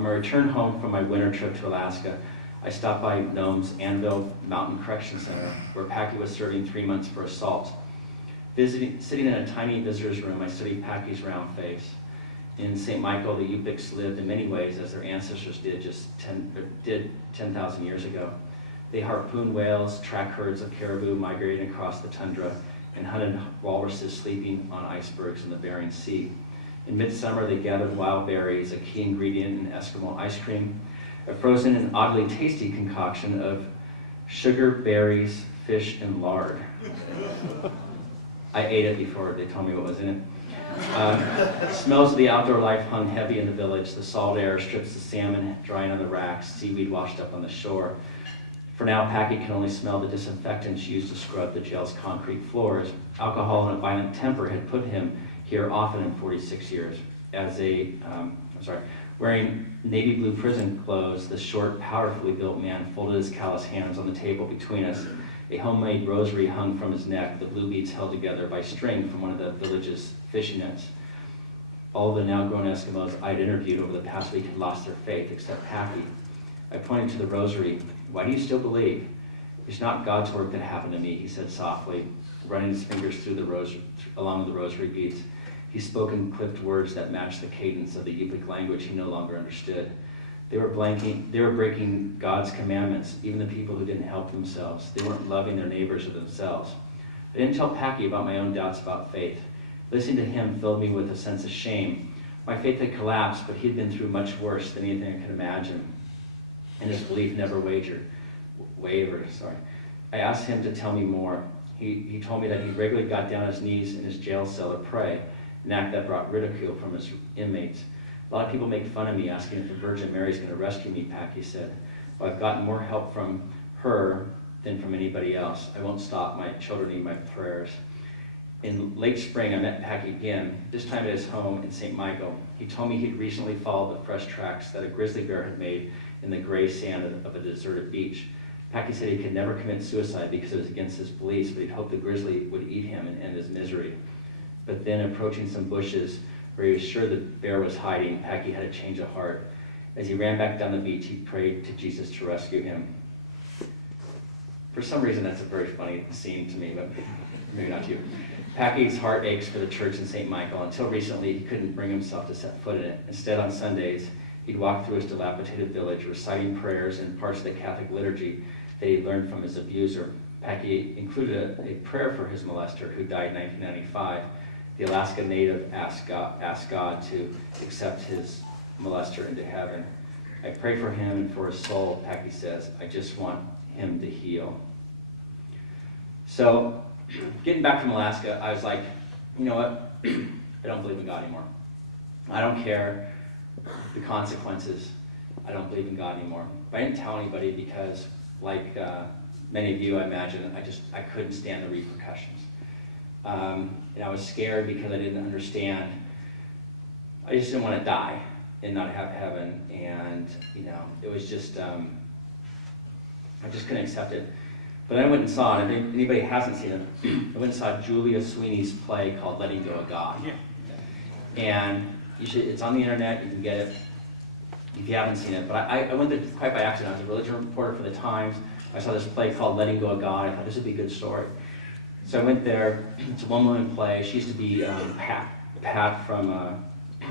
On my return home from my winter trip to Alaska, I stopped by Nome's Anvil Mountain Correction Center, where Pacquiao was serving 3 months for assault. Sitting in a tiny visitor's room, I studied Pacquiao's round face. In St. Michael, the Yupiks lived in many ways as their ancestors did 10,000 years ago. They harpooned whales, tracked herds of caribou migrating across the tundra, and hunted walruses sleeping on icebergs in the Bering Sea. In midsummer, they gathered wild berries, a key ingredient in Eskimo ice cream, a frozen and oddly tasty concoction of sugar, berries, fish, and lard. I ate it before they told me what was in it. Smells of the outdoor life hung heavy in the village. The salt air strips the salmon drying on the racks, seaweed washed up on the shore. For now, Pacquiao can only smell the disinfectants used to scrub the jail's concrete floors. Alcohol and a violent temper had put him here often in 46 years. Wearing navy blue prison clothes, the short, powerfully built man folded his callous hands on the table between us. A homemade rosary hung from his neck, the blue beads held together by string from one of the village's fishing nets. All the now-grown Eskimos I'd interviewed over the past week had lost their faith, except Pacquiao. I pointed to the rosary. "Why do you still believe?" "It's not God's work that happened to me," he said softly, running his fingers through the along the rosary beads. He spoke in clipped words that matched the cadence of the Yupik language he no longer understood. They were breaking God's commandments, even the people who didn't help themselves. They weren't loving their neighbors or themselves. I didn't tell Pacquiao about my own doubts about faith. Listening to him filled me with a sense of shame. My faith had collapsed, but he'd been through much worse than anything I could imagine, and his belief never wavered. I asked him to tell me more. He told me that he regularly got down on his knees in his jail cell to pray, an act that brought ridicule from his inmates. "A lot of people make fun of me, asking if the Virgin Mary's going to rescue me," Pacquiao said. "Well, I've gotten more help from her than from anybody else. I won't stop. My children need my prayers." In late spring, I met Pacquiao again, this time at his home in St. Michael. He told me he'd recently followed the fresh tracks that a grizzly bear had made in the gray sand of a deserted beach. Pacquiao said he could never commit suicide because it was against his beliefs, but he'd hoped the grizzly would eat him and end his misery. But then, approaching some bushes where he was sure the bear was hiding, Pacquiao had a change of heart. As he ran back down the beach, he prayed to Jesus to rescue him. For some reason, that's a very funny scene to me, but maybe not to you. Pacquiao's heart aches for the church in St. Michael. Until recently, he couldn't bring himself to set foot in it. Instead, on Sundays, he'd walk through his dilapidated village, reciting prayers and parts of the Catholic liturgy that he'd learned from his abuser. Pacquiao included a prayer for his molester, who died in 1995. The Alaska native asked God to accept his molester into heaven. "I pray for him and for his soul," Pacquiao says. "I just want him to heal." So, getting back from Alaska, I was like, you know what? I don't believe in God anymore. I don't care the consequences. I don't believe in God anymore. But I didn't tell anybody because, like many of you, I imagine, I couldn't stand the repercussions. And I was scared because I didn't understand. I just didn't want to die and not have heaven. And, it was just, I just couldn't accept it. But I went and saw it. If anybody hasn't seen it, I went and saw Julia Sweeney's play called Letting Go of God. Yeah. And it's on the internet, you can get it if you haven't seen it. But I went there quite by accident. I was a religion reporter for the Times. I saw this play called Letting Go of God. I thought this would be a good story. So I went there. It's a one-woman play. She used to be Pat from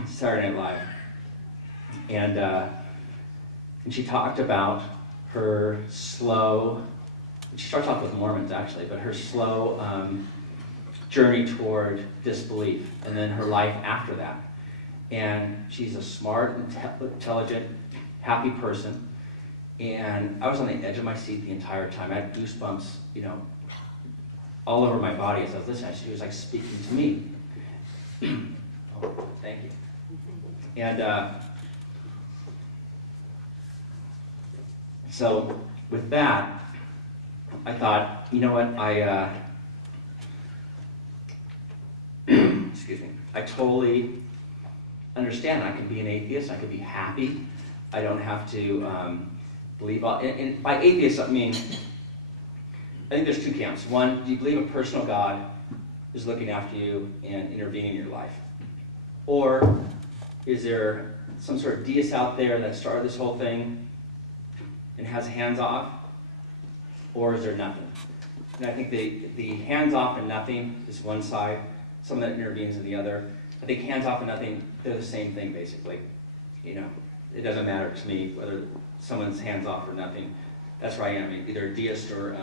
Saturday Night Live. And she talked about her slow, she starts off with Mormons actually, but her slow journey toward disbelief, and then her life after that. And she's a smart, intelligent, happy person. And I was on the edge of my seat the entire time. I had goosebumps, all over my body as I was listening. She was like speaking to me. Oh, thank you. And so with that, I thought, you know what, excuse me, I totally understand. I could be an atheist, I could be happy. I don't have to believe all, and by atheist, I mean, I think there's two camps. One, do you believe a personal God is looking after you and intervening in your life? Or is there some sort of deist out there that started this whole thing and has hands off, or is there nothing? And I think the hands off and nothing is one side, someone that intervenes in the other. I think hands off and nothing, they're the same thing basically. You know, it doesn't matter to me whether someone's hands off or nothing. That's where I am, either a deist or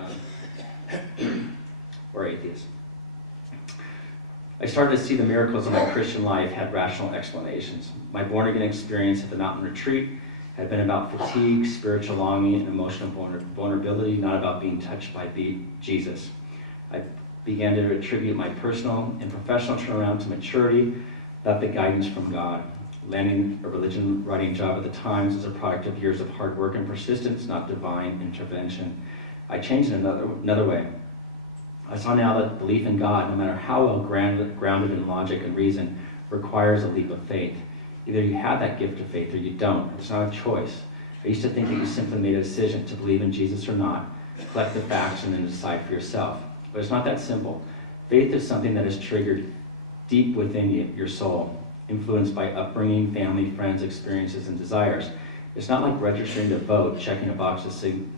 atheist. I started to see the miracles of my Christian life had rational explanations. My born-again experience at the mountain retreat had been about fatigue, spiritual longing, and emotional vulnerability, not about being touched by Jesus. I began to attribute my personal and professional turnaround to maturity, not the guidance from God. Landing a religion writing job at the Times is a product of years of hard work and persistence, not divine intervention. I changed in another way. I saw now that belief in God, no matter how well grounded in logic and reason, requires a leap of faith. Either you have that gift of faith or you don't. It's not a choice. I used to think that you simply made a decision to believe in Jesus or not, collect the facts, and then decide for yourself. But it's not that simple. Faith is something that is triggered deep within you, your soul, influenced by upbringing, family, friends, experiences, and desires. It's not like registering to vote, checking a box to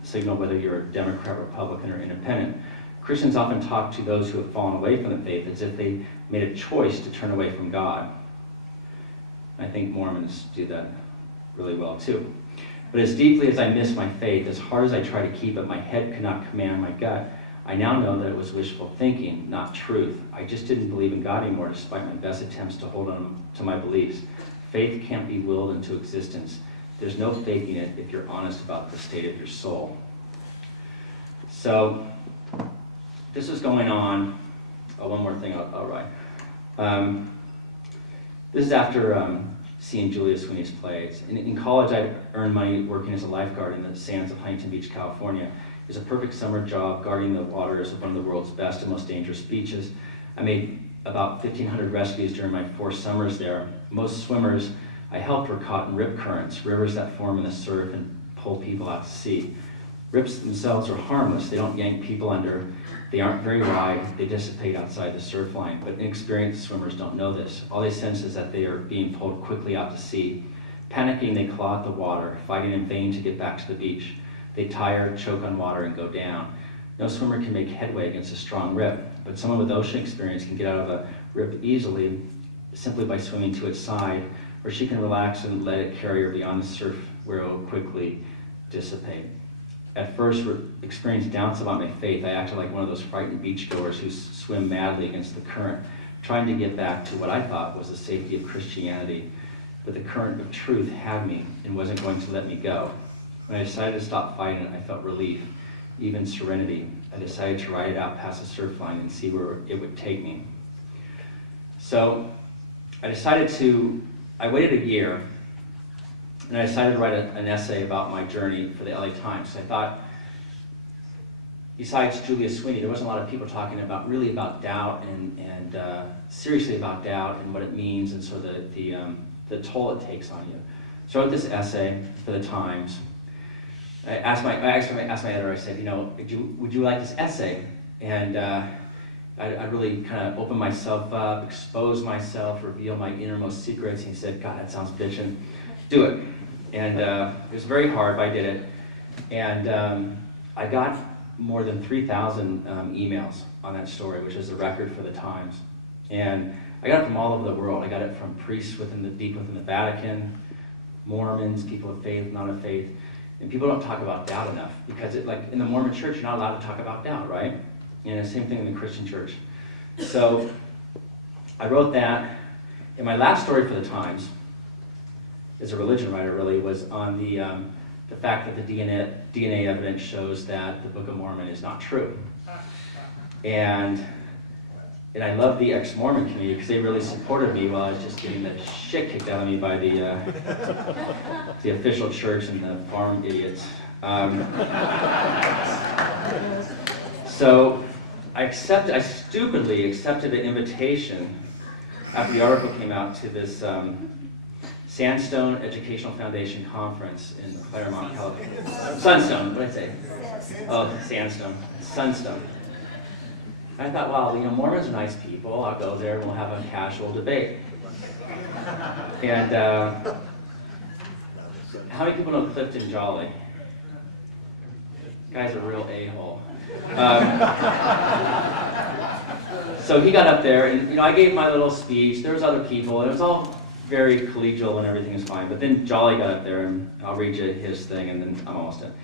signal whether you're a Democrat, Republican, or independent. Christians often talk to those who have fallen away from the faith as if they made a choice to turn away from God. I think Mormons do that really well too. But as deeply as I miss my faith, as hard as I try to keep it, my head could not command my gut. I now know that it was wishful thinking, not truth. I just didn't believe in God anymore, despite my best attempts to hold on to my beliefs. Faith can't be willed into existence. There's no faking it if you're honest about the state of your soul. So, this was going on. Oh, one more thing I'll write. This is after seeing Julius Sweeney's plays. In college, I'd earned money working as a lifeguard in the sands of Huntington Beach, California. It was a perfect summer job, guarding the waters of one of the world's best and most dangerous beaches. I made about 1,500 rescues during my 4 summers there. Most swimmers I helped were caught in rip currents, rivers that form in the surf and pull people out to sea. Rips themselves are harmless. They don't yank people under. They aren't very wide. They dissipate outside the surf line. But inexperienced swimmers don't know this. All they sense is that they are being pulled quickly out to sea. Panicking, they claw at the water, fighting in vain to get back to the beach. They tire, choke on water, and go down. No swimmer can make headway against a strong rip, but someone with ocean experience can get out of a rip easily simply by swimming to its side, or she can relax and let it carry her beyond the surf where it will quickly dissipate. At first, experienced doubts about my faith, I acted like one of those frightened beachgoers who swim madly against the current, trying to get back to what I thought was the safety of Christianity. But the current of truth had me and wasn't going to let me go. When I decided to stop fighting it, I felt relief, even serenity. I decided to ride it out past the surf line and see where it would take me. So I waited a year, and I decided to write an essay about my journey for the LA Times. I thought, besides Julius Sweeney, there wasn't a lot of people talking about doubt and seriously about doubt and what it means and sort of the toll it takes on you. So I wrote this essay for the Times. I asked my editor, I said, would you like this essay? And I really kind of opened myself up, exposed myself, revealed my innermost secrets. He said, God, that sounds bitchin'. Do it. And it was very hard, but I did it. And I got more than 3,000 emails on that story, which is a record for the Times. And I got it from all over the world. I got it from priests deep within the Vatican, Mormons, people of faith, not of faith. And people don't talk about doubt enough, because like in the Mormon church, you're not allowed to talk about doubt, right? And the same thing in the Christian church. So I wrote that. And my last story for the Times, as a religion writer really, was on the fact that the DNA evidence shows that the Book of Mormon is not true. And I love the Exmormon community because they really supported me while I was just getting the shit kicked out of me by the official church and the farm idiots. So I stupidly accepted an invitation after the article came out to this Sandstone Educational Foundation conference in Claremont, California. Sunstone, what did I say? Oh, Sandstone. Sunstone. I thought, well, Mormons are nice people. I'll go there and we'll have a casual debate. And how many people know Clifton Jolly? Guy's a real a-hole. So he got up there, and I gave my little speech. There was other people. It was all very collegial, and everything was fine. But then Jolly got up there, and I'll read you his thing, and then I'm almost done.